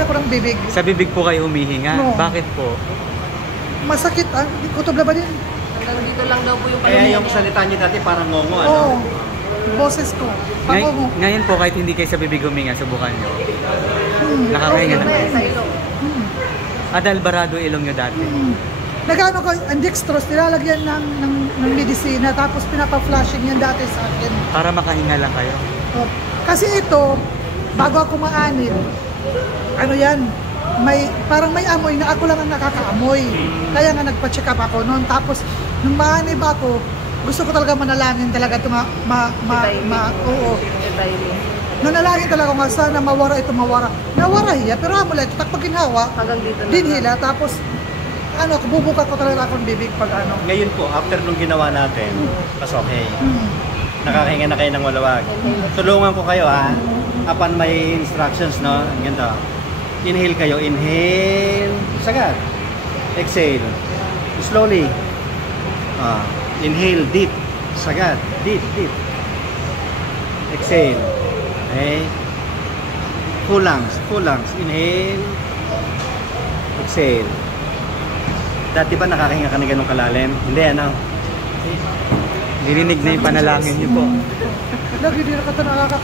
Ako ng bibig. Sa bibig po kayo humihinga? No. Bakit po? Masakit ah. Kutob na ba din? Hanggang dito lang daw po yung Kaya yung salita niyo dati parang ngongo, ano? Oo. Boses ko. Pangongo. Ngayon po, kahit hindi kayo sa bibig huminga, subukan nyo. Nakakahinga na kayo. sa ilong. Dahil barado ilong nyo dati. Nagano ko, ang dextrose, nilalagyan ng medisina, tapos pinapa-flushing yan dati sa akin. Para makahinga lang kayo. Oh. Kasi ito, bago ako maanin, ano yan, parang may amoy na ako lang ang nakakaamoy. Kaya nga nagpa-check up ako noon. Tapos, nung maanib ako, gusto ko talaga manalangin talaga ito oo. Nanalangin talaga nga, sana mawara ito, mawara. Nawara hiya, pero amulet, takpag ginhawa, Hanggang dito lang. dinhila, tapos, bubuka ko talaga akong bibig pag ano. Ngayon po, after nung ginawa natin, mas okay. Nakakahinga na kayo ng walawag. Tulungan ko kayo ha. Upon may instructions, no? Ganito. Inhale kayo. Inhale. Sagad. Exhale. Slowly. Inhale. Deep. Sagad. Deep. Deep. Exhale. Okay. Full lungs. Full lungs. Inhale. Exhale. Dati ba nakakahinga ka na ganun kalalim? Hindi, ano? Dininig na yung panalangin nyo po. Lagi din nakata nakaka